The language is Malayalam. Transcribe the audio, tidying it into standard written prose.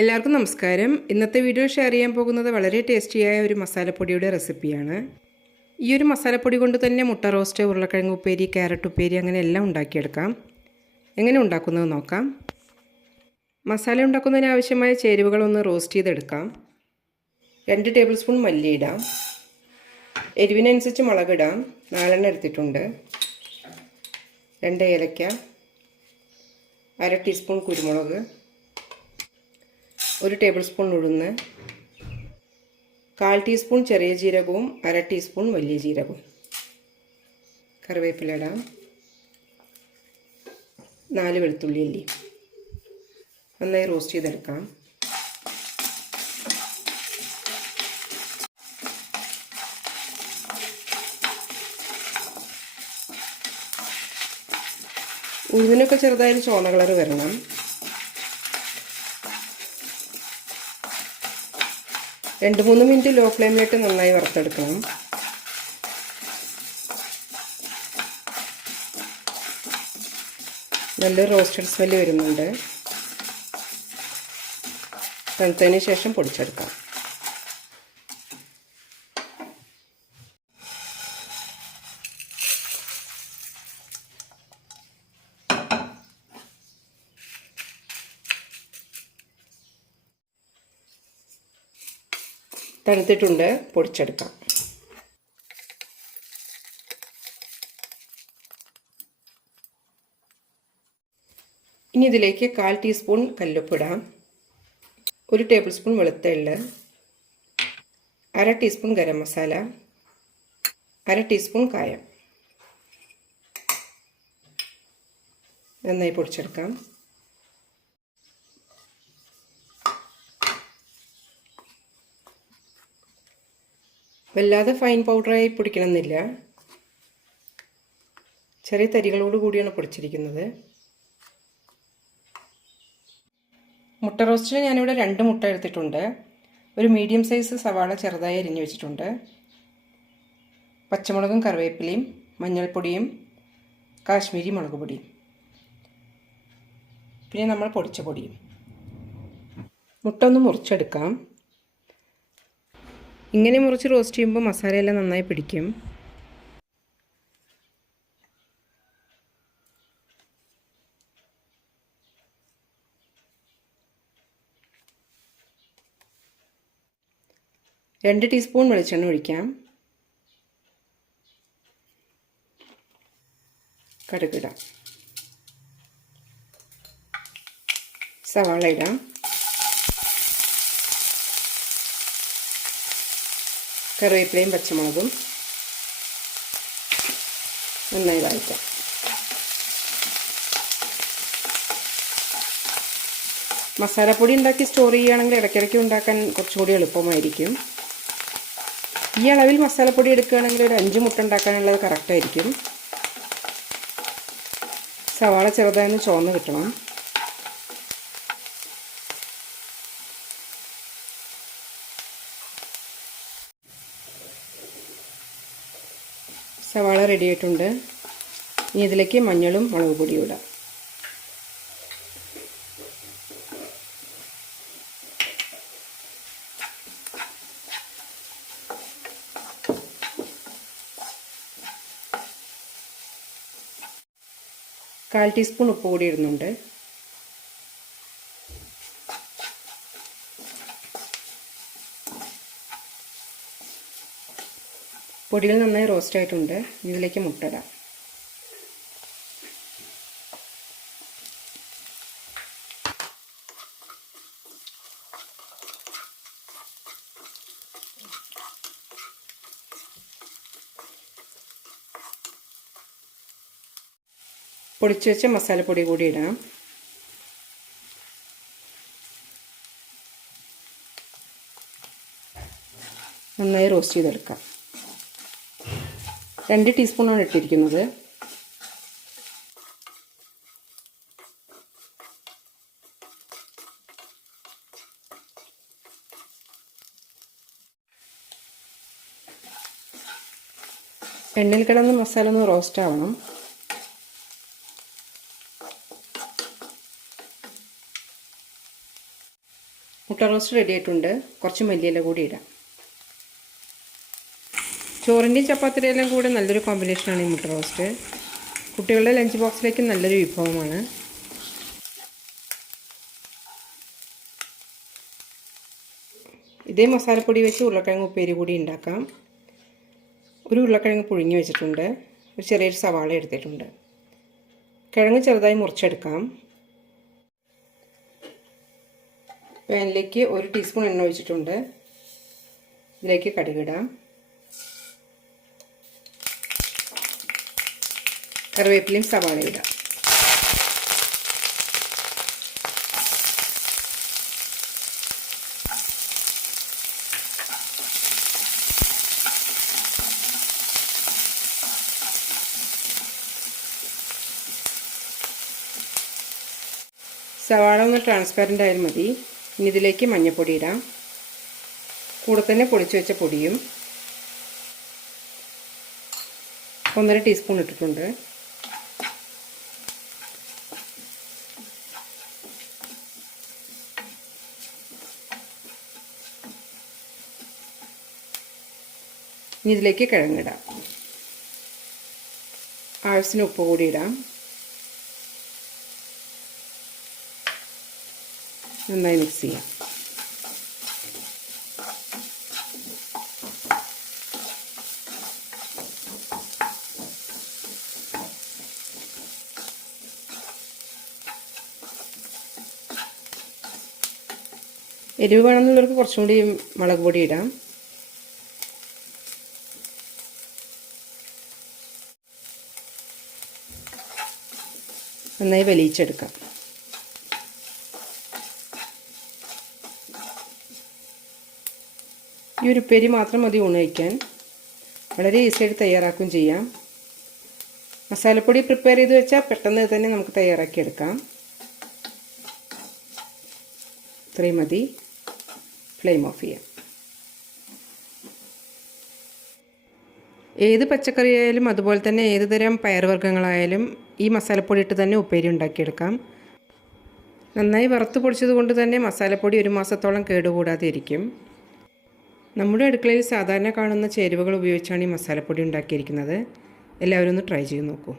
എല്ലാവർക്കും നമസ്കാരം. ഇന്നത്തെ വീഡിയോ ഷെയർ ചെയ്യാൻ പോകുന്നത് വളരെ ടേസ്റ്റിയായ ഒരു മസാലപ്പൊടിയുടെ റെസിപ്പിയാണ്. ഈ ഒരു മസാലപ്പൊടി കൊണ്ട് തന്നെ മുട്ട റോസ്റ്റ്, ഉരുളക്കിഴങ്ങ് ഉപ്പേരി, ക്യാരറ്റ് ഉപ്പേരി അങ്ങനെ എല്ലാം ഉണ്ടാക്കിയെടുക്കാം. എങ്ങനെ ഉണ്ടാക്കുന്നത് നോക്കാം. മസാല ഉണ്ടാക്കുന്നതിന് ആവശ്യമായ ചേരുവകളൊന്ന് റോസ്റ്റ് ചെയ്തെടുക്കാം. 2 ടേബിൾ സ്പൂൺ മല്ലി ഇടാം. എരിവിനനുസരിച്ച് മുളകിടാം. 4 എടുത്തിട്ടുണ്ട്. 2 ഏലക്ക, 1/2 ടീസ്പൂൺ കുരുമുളക്, 1 ടേബിൾ സ്പൂൺ ഉഴുന്ന്, 1/4 ടീസ്പൂൺ ചെറിയ ജീരകവും 1/2 ടീസ്പൂൺ വലിയ ജീരകവും, കറിവേപ്പില ഇടാം, 4 വെളുത്തുള്ളി അല്ലി. നന്നായി റോസ്റ്റ് ചെയ്തെടുക്കാം. ഉഴുന്നിനൊക്കെ ചെറുതായി ചുവന്ന കളർ വരണം. രണ്ട് 3 മിനിറ്റ് ലോ ഫ്ലെയിമിലിട്ട് നന്നായി വറുത്തെടുക്കണം. നല്ലൊരു റോസ്റ്റഡ് സ്മെല്ല് വരുന്നുണ്ട്. തണുത്തതിന് ശേഷം പൊടിച്ചെടുക്കാം. തണുത്തിട്ടുണ്ട്, പൊടിച്ചെടുക്കാം. ഇനി ഇതിലേക്ക് 1/4 ടീസ്പൂൺ കല്ലുപ്പ് ഇടാം. 1 ടേബിൾ സ്പൂൺ വെളുത്ത എള്ള്, 1/2 ടീസ്പൂൺ ഗരം മസാല, 1/2 ടീസ്പൂൺ കായം. നന്നായി പൊടിച്ചെടുക്കാം. വല്ലാതെ ഫൈൻ പൗഡറായി പൊടിക്കണമെന്നില്ല. ചെറിയ തരികളോട് കൂടിയാണ് പൊടിച്ചിരിക്കുന്നത്. മുട്ട റോസ്റ്റിന് ഞാനിവിടെ 2 മുട്ട എടുത്തിട്ടുണ്ട്. ഒരു മീഡിയം സൈസ് സവാള ചെറുതായി അരിഞ്ഞു വെച്ചിട്ടുണ്ട്. പച്ചമുളകും കറിവേപ്പിലയും മഞ്ഞൾപ്പൊടിയും കാശ്മീരി മുളക് പൊടിയും, പിന്നെ നമ്മൾ പൊടിച്ച പൊടിയും. മുട്ട ഒന്ന് മുറിച്ചെടുക്കാം. ഇങ്ങനെ മുറിച്ച് റോസ്റ്റ് ചെയ്യുമ്പോൾ മസാലയെല്ലാം നന്നായി പിടിക്കും. രണ്ട് ടീസ്പൂൺ വെളിച്ചെണ്ണ ഒഴിക്കാം. കടുകിടാം. സവാള ഇടാം. കറിവേപ്പിലയും പച്ചമുളകും നന്നായി വഴറ്റാം. മസാലപ്പൊടി ഉണ്ടാക്കി സ്റ്റോർ ചെയ്യുകയാണെങ്കിൽ ഇടയ്ക്കിടയ്ക്ക് ഉണ്ടാക്കാൻ കുറച്ചുകൂടി എളുപ്പമായിരിക്കും. ഈ അളവിൽ മസാലപ്പൊടി എടുക്കുകയാണെങ്കിൽ ഒരു 5 മുട്ട ഉണ്ടാക്കാനുള്ളത് കറക്റ്റായിരിക്കും. സവാള ചെറുതായൊന്ന് ചുവന്ന് കിട്ടണം. സവാള റെഡി ആയിട്ടുണ്ട്. ഇനി ഇതിലേക്ക് മഞ്ഞളും മുളക് പൊടിയും ഇടാം. കാൽ ടീസ്പൂൺ ഉപ്പ് കൂടി ഇടുന്നുണ്ട്. പൊടികൾ നന്നായി റോസ്റ്റ് ആയിട്ടുണ്ട്. ഇതിലേക്ക് മുട്ട ഇടാം. പൊടിച്ചു വെച്ച മസാലപ്പൊടി കൂടി ഇടാം. നന്നായി റോസ്റ്റ് ചെയ്തെടുക്കാം. 2 ടീസ്പൂണാണ് ഇട്ടിരിക്കുന്നത്. എണ്ണയിൽ കിടന്ന് മസാല ഒന്ന് റോസ്റ്റ് ആവണം. മുട്ട റോസ്റ്റ് റെഡി ആയിട്ടുണ്ട്. കുറച്ച് മല്ലിയില കൂടി ഇടാം. ചോറിൻ്റെയും ചപ്പാത്തിയുടെയെല്ലാം കൂടെ നല്ലൊരു കോമ്പിനേഷനാണ് ഈ മുട്ട റോസ്റ്റ്. കുട്ടികളുടെ ലഞ്ച് ബോക്സിലേക്ക് നല്ലൊരു വിഭവമാണ്. ഇതേ മസാലപ്പൊടി വെച്ച് ഉരുളക്കിഴങ്ങ് ഉപ്പേരി കൂടി ഉണ്ടാക്കാം. ഒരു ഉരുളക്കിഴങ്ങ് പുഴുങ്ങി വെച്ചിട്ടുണ്ട്. ഒരു ചെറിയൊരു സവാള എടുത്തിട്ടുണ്ട്. കിഴങ്ങ് ചെറുതായി മുറിച്ചെടുക്കാം. പാനിലേക്ക് 1 ടീസ്പൂൺ എണ്ണ ഒഴിച്ചിട്ടുണ്ട്. ഇതിലേക്ക് കടുകിടാം. കറിവേപ്പിലയും സവാളയും ഇടാം. സവാള ഒന്ന് ട്രാൻസ്പാരൻ്റ് ആയാൽ മതി. ഇനി ഇതിലേക്ക് മഞ്ഞൾപ്പൊടി ഇടാം. കൂടെ തന്നെ പൊടിച്ചു വെച്ച പൊടിയും 1.5 ടീസ്പൂൺ ഇട്ടിട്ടുണ്ട്. ഇനി ഇതിലേക്ക് കിഴങ്ങിടാം. ആവശ്യത്തിന് ഉപ്പ് കൂടി ഇടാം. നന്നായി മിക്സ് ചെയ്യാം. എരിവ് വേണമെന്നുള്ളവർക്ക് കുറച്ചും കൂടി മുളക് പൊടി ഇടാം. നന്നായി വലിയിച്ചെടുക്കാം. ഈ ഒരു ഉപ്പേരി മാത്രം മതി ഊണ് കഴിക്കാൻ. വളരെ ഈസിയായിട്ട് തയ്യാറാക്കുകയും ചെയ്യാം. മസാലപ്പൊടി പ്രിപ്പയർ ചെയ്ത് വെച്ചാൽ പെട്ടെന്ന് തന്നെ നമുക്ക് തയ്യാറാക്കിയെടുക്കാം. ഇത്രയും മതി. ഫ്ലെയിം ഓഫ് ചെയ്യാം. ഏത് പച്ചക്കറി ആയാലും അതുപോലെ തന്നെ ഏത് തരം പയറുവർഗ്ഗങ്ങളായാലും ഈ മസാലപ്പൊടി ഇട്ട് തന്നെ ഉപ്പേരി ഉണ്ടാക്കിയെടുക്കാം. നന്നായി വറുത്ത് പൊടിച്ചത് കൊണ്ട് തന്നെ മസാലപ്പൊടി 1 മാസത്തോളം കേടുകൂടാതെ ഇരിക്കും. നമ്മുടെ അടുക്കളയിൽ സാധാരണ കാണുന്ന ചേരുവകൾ ഉപയോഗിച്ചാണ് ഈ മസാലപ്പൊടി ഉണ്ടാക്കിയിരിക്കുന്നത്. എല്ലാവരും ഒന്ന് ട്രൈ ചെയ്ത് നോക്കൂ.